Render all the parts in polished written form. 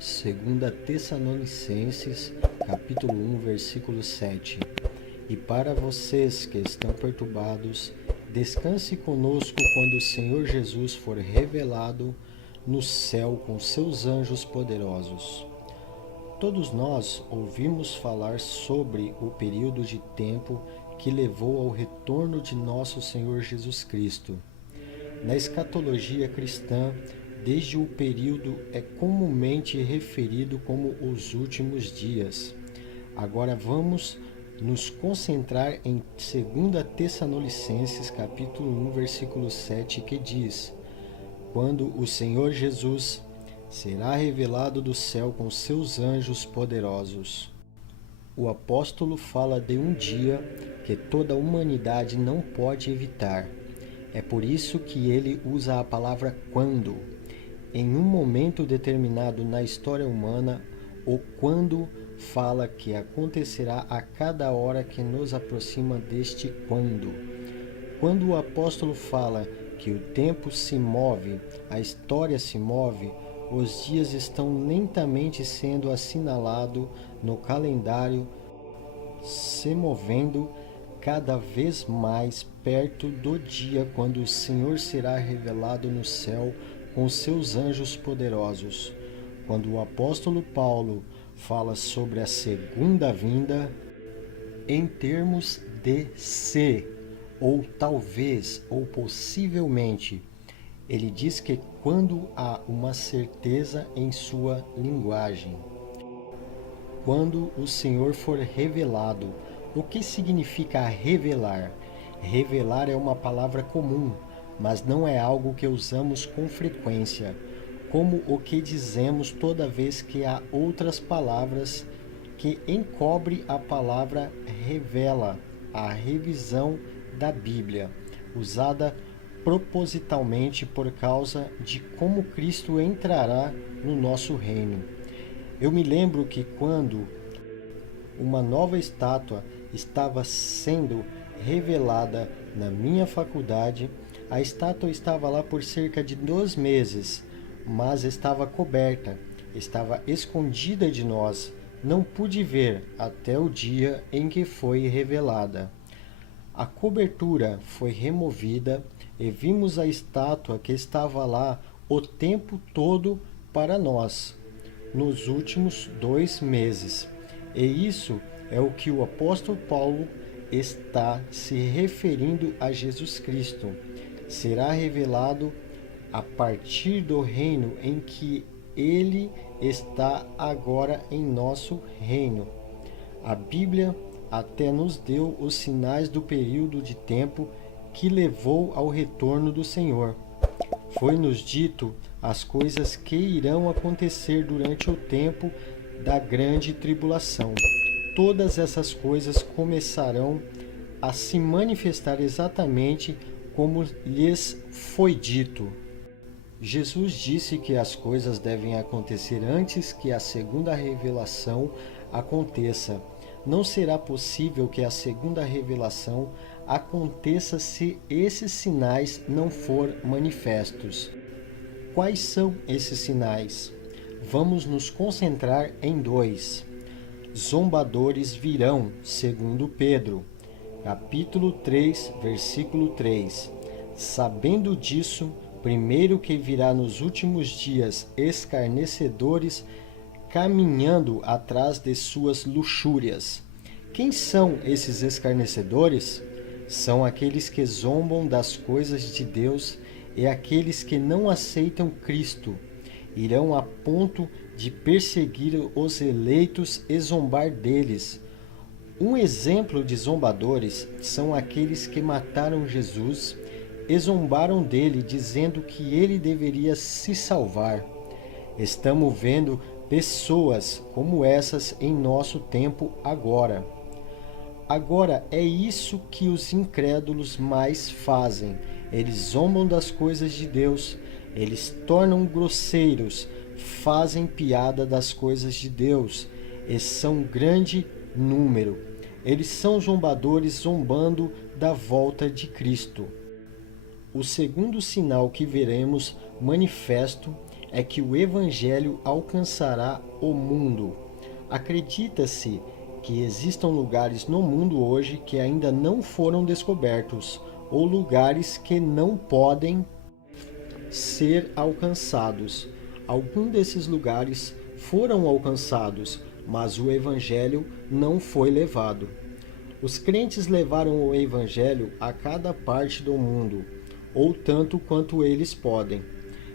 Segunda Tessalonicenses, capítulo 1, versículo 7. E para vocês que estão perturbados, descanse conosco quando o Senhor Jesus for revelado no céu com seus anjos poderosos. Todos nós ouvimos falar sobre o período de tempo que levou ao retorno de nosso Senhor Jesus Cristo. Na escatologia cristã, desde o período é comumente referido como os últimos dias. Agora vamos nos concentrar em 2 Tessalonicenses capítulo 1, versículo 7, que diz: Quando o Senhor Jesus será revelado do céu com seus anjos poderosos. O apóstolo fala de um dia que toda a humanidade não pode evitar. É por isso que ele usa a palavra quando. Em um momento determinado na história humana, o quando fala que acontecerá a cada hora que nos aproxima deste quando. Quando o apóstolo fala que o tempo se move, a história se move, os dias estão lentamente sendo assinalados no calendário, se movendo cada vez mais perto do dia quando o Senhor será revelado no céu com seus anjos poderosos. Quando o apóstolo Paulo fala sobre a segunda vinda, em termos de se, ou talvez, ou possivelmente, ele diz que quando há uma certeza em sua linguagem. Quando o Senhor for revelado. O que significa revelar? Revelar é uma palavra comum, mas não é algo que usamos com frequência, como o que dizemos toda vez que há outras palavras que encobre a palavra revela, a revisão da Bíblia, usada propositalmente por causa de como Cristo entrará no nosso reino. Eu me lembro que quando uma nova estátua estava sendo revelada na minha faculdade, a estátua estava lá por cerca de 2 meses, mas estava coberta, estava escondida de nós, não pude ver até o dia em que foi revelada. A cobertura foi removida e vimos a estátua que estava lá o tempo todo para nós, nos últimos 2 meses. E isso é o que o apóstolo Paulo está se referindo a Jesus Cristo. Será revelado a partir do reino em que ele está agora em nosso reino. A Bíblia até nos deu os sinais do período de tempo que levou ao retorno do Senhor. Foi-nos dito as coisas que irão acontecer durante o tempo da grande tribulação. Todas essas coisas começarão a se manifestar exatamente como lhes foi dito. Jesus disse que as coisas devem acontecer antes que a segunda revelação aconteça. Não será possível que a segunda revelação aconteça se esses sinais não forem manifestos. Quais são esses sinais? Vamos nos concentrar em 2. Zombadores virão, segundo Pedro, capítulo 3, versículo 3. Sabendo disso, primeiro que virá nos últimos dias escarnecedores, caminhando atrás de suas luxúrias. Quem são esses escarnecedores? São aqueles que zombam das coisas de Deus e aqueles que não aceitam Cristo. Irão a ponto de perseguir os eleitos e zombar deles. Um exemplo de zombadores são aqueles que mataram Jesus e zombaram dele, dizendo que ele deveria se salvar. Estamos vendo pessoas como essas em nosso tempo agora. Agora, é isso que os incrédulos mais fazem. Eles zombam das coisas de Deus. Eles tornam grosseiros, fazem piada das coisas de Deus, e são grande número. Eles são zombadores zombando da volta de Cristo. O segundo sinal que veremos manifesto é que o Evangelho alcançará o mundo. Acredita-se que existam lugares no mundo hoje que ainda não foram descobertos, ou lugares que não podem ser alcançados. Alguns desses lugares foram alcançados, mas o Evangelho não foi levado. Os crentes levaram o Evangelho a cada parte do mundo, ou tanto quanto eles podem.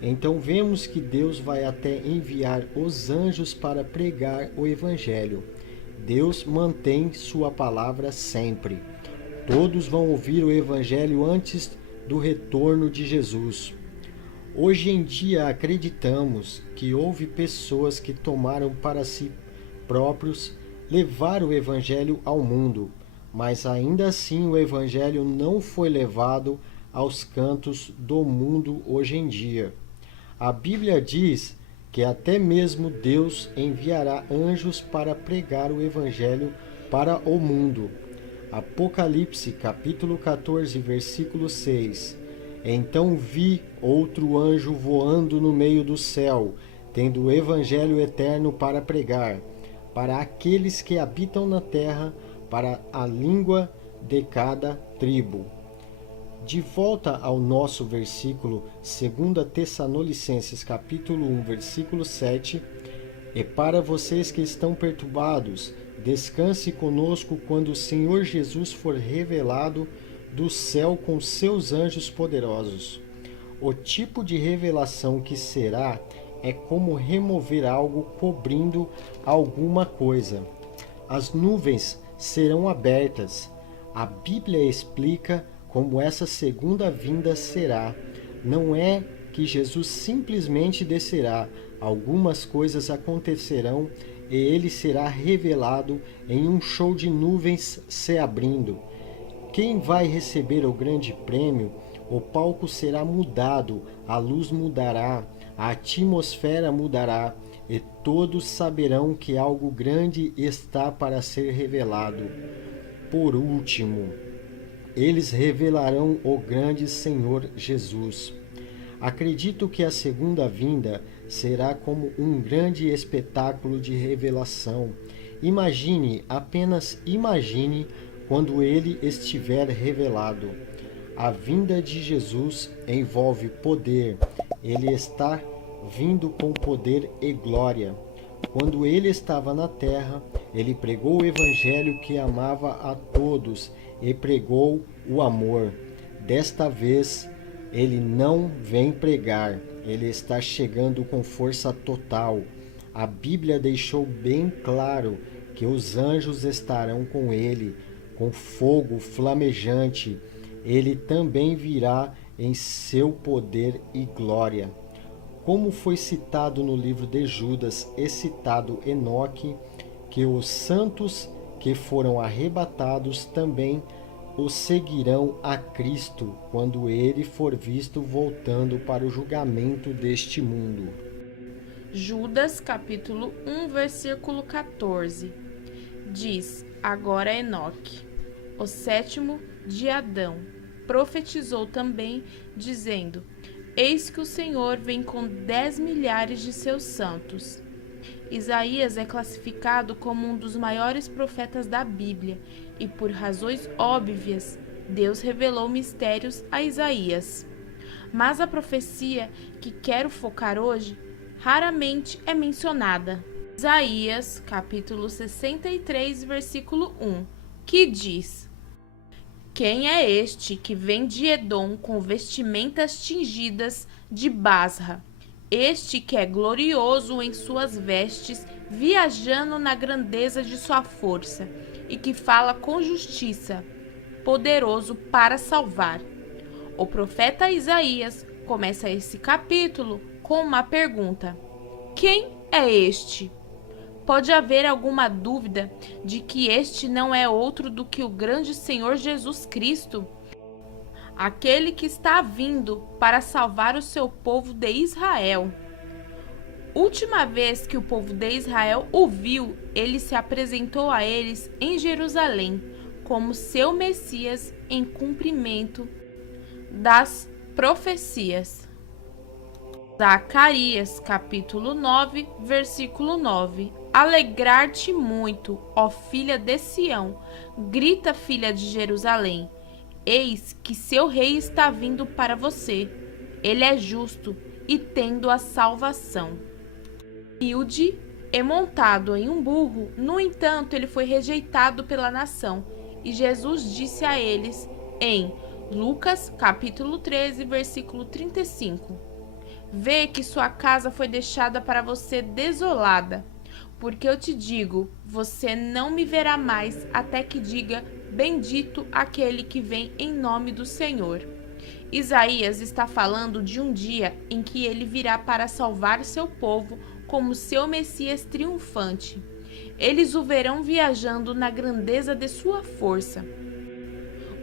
Então vemos que Deus vai até enviar os anjos para pregar o Evangelho. Deus mantém sua palavra sempre. Todos vão ouvir o Evangelho antes do retorno de Jesus. Hoje em dia acreditamos que houve pessoas que tomaram para si próprios levar o Evangelho ao mundo, mas ainda assim o Evangelho não foi levado aos cantos do mundo hoje em dia. A Bíblia diz que até mesmo Deus enviará anjos para pregar o Evangelho para o mundo. Apocalipse, capítulo 14, versículo 6. Então vi outro anjo voando no meio do céu, tendo o Evangelho eterno para pregar, para aqueles que habitam na terra, para a língua de cada tribo. De volta ao nosso versículo, 2 Tessalonicenses capítulo 1, versículo 7, e para vocês que estão perturbados, descanse conosco quando o Senhor Jesus for revelado do céu com seus anjos poderosos. O tipo de revelação que será é como remover algo cobrindo alguma coisa. As nuvens serão abertas. A Bíblia explica como essa segunda vinda será. Não é que Jesus simplesmente descerá, algumas coisas acontecerão e ele será revelado em um show de nuvens se abrindo. Quem vai receber o grande prêmio? O palco será mudado, a luz mudará, a atmosfera mudará, e todos saberão que algo grande está para ser revelado. Por último, eles revelarão o grande Senhor Jesus. Acredito que a segunda vinda será como um grande espetáculo de revelação. Imagine, apenas imagine, quando ele estiver revelado. A vinda de Jesus envolve poder. Ele está vindo com poder e glória. Quando ele estava na terra, ele pregou o evangelho que amava a todos e pregou o amor. Desta vez, ele não vem pregar, ele está chegando com força total. A Bíblia deixou bem claro que os anjos estarão com ele, com fogo flamejante. Ele também virá em seu poder e glória. Como foi citado no livro de Judas e citado Enoque, que os santos que foram arrebatados também o seguirão a Cristo quando ele for visto voltando para o julgamento deste mundo. Judas capítulo 1, versículo 14 diz: Agora Enoque, o sétimo de Adão, profetizou também, dizendo: Eis que o Senhor vem com 10 milhares de seus santos. Isaías é classificado como um dos maiores profetas da Bíblia e, por razões óbvias, Deus revelou mistérios a Isaías. Mas a profecia que quero focar hoje raramente é mencionada. Isaías, capítulo 63, versículo 1, que diz: Quem é este que vem de Edom com vestimentas tingidas de Basra? Este que é glorioso em suas vestes, viajando na grandeza de sua força, e que fala com justiça, poderoso para salvar. O profeta Isaías começa esse capítulo com uma pergunta: quem é este? Pode haver alguma dúvida de que este não é outro do que o grande Senhor Jesus Cristo? Aquele que está vindo para salvar o seu povo de Israel. Última vez que o povo de Israel o viu, ele se apresentou a eles em Jerusalém como seu Messias em cumprimento das profecias. Zacarias, capítulo 9, versículo 9. Alegrar-te muito, ó filha de Sião, grita, filha de Jerusalém. Eis que seu rei está vindo para você. Ele é justo e tendo a salvação. Humilde e montado em um burro, no entanto, ele foi rejeitado pela nação. E Jesus disse a eles em Lucas, capítulo 13, versículo 35. Vê que sua casa foi deixada para você desolada, porque eu te digo, você não me verá mais até que diga, bendito aquele que vem em nome do Senhor. Isaías está falando de um dia em que ele virá para salvar seu povo como seu Messias triunfante. Eles o verão viajando na grandeza de sua força.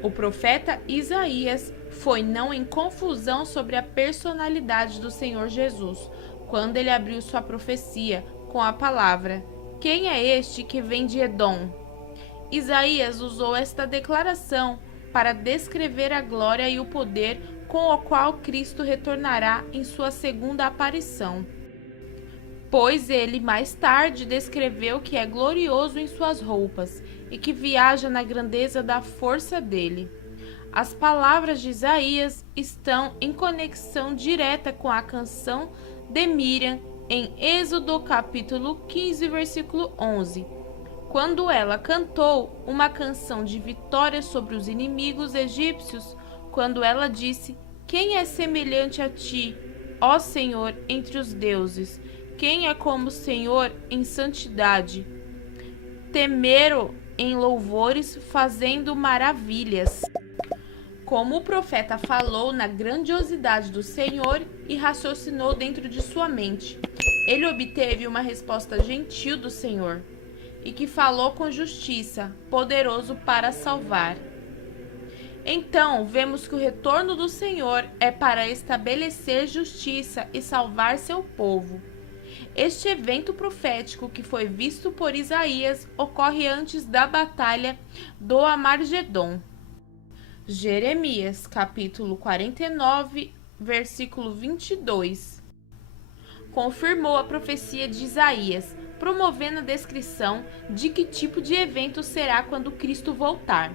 O profeta Isaías foi não em confusão sobre a personalidade do Senhor Jesus, quando ele abriu sua profecia com a palavra: quem é este que vem de Edom? Isaías usou esta declaração para descrever a glória e o poder com o qual Cristo retornará em sua segunda aparição. Pois ele mais tarde descreveu que é glorioso em suas roupas e que viaja na grandeza da força dele. As palavras de Isaías estão em conexão direta com a canção de Miriam em Êxodo capítulo 15, versículo 11, quando ela cantou uma canção de vitória sobre os inimigos egípcios, quando ela disse: quem é semelhante a ti, ó Senhor, entre os deuses? Quem é como o Senhor em santidade? Temeram em louvores, fazendo maravilhas. Como o profeta falou na grandiosidade do Senhor e raciocinou dentro de sua mente, ele obteve uma resposta gentil do Senhor, e que falou com justiça, poderoso para salvar. Então, vemos que o retorno do Senhor é para estabelecer justiça e salvar seu povo. Este evento profético que foi visto por Isaías ocorre antes da batalha do Armagedon. Jeremias, capítulo 49, versículo 22, confirmou a profecia de Isaías, promovendo a descrição de que tipo de evento será quando Cristo voltar.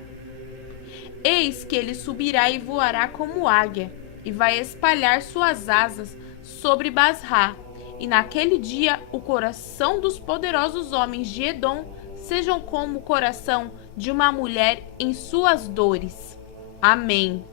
Eis que ele subirá e voará como águia, e vai espalhar suas asas sobre Basrá, e naquele dia o coração dos poderosos homens de Edom sejam como o coração de uma mulher em suas dores. Amém.